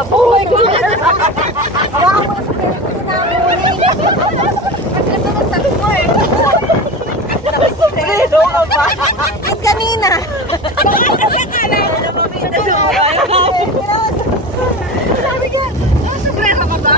Oh my God! Hawakan mo sa at kanina. Sabi ka, sobrero ka ba?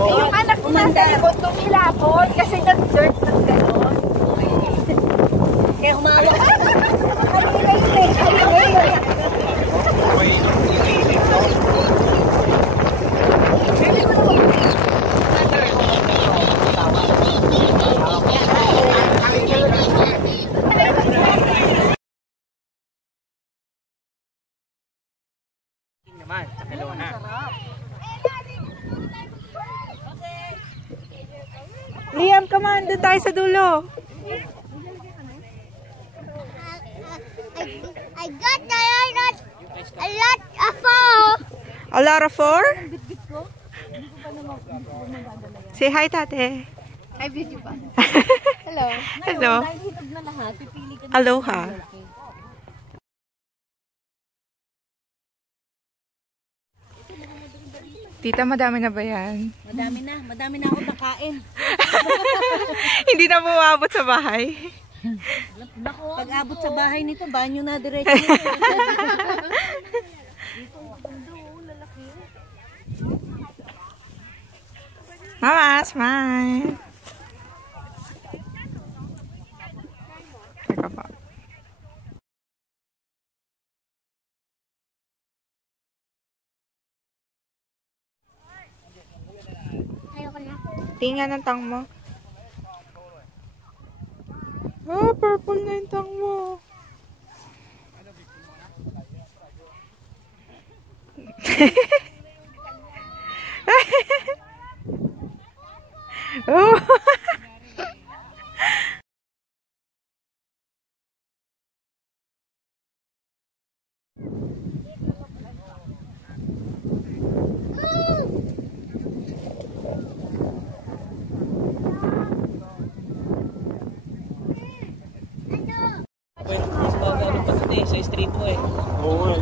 Yung anak ko nasa likod tumilapon kasi nag-dirt ng gano'n. Kaya umalo. Naman, sa Kelowna. Liam, come on, doon tayo sa dulo. I got a lot of four. A lot of four? Say hi, tate. Hi, video pa. Hello. Hello. Aloha. Tita, madami na ba yan? Madami na ako nakain. Hindi na bumabot sa bahay. Pag abot sa bahay nito, banyo na diretso. Mama, smile. Teka pa. Tingnan ang tang mo. Oh, purple na yung tang mo. Oh. Sa street mo eh. Oo.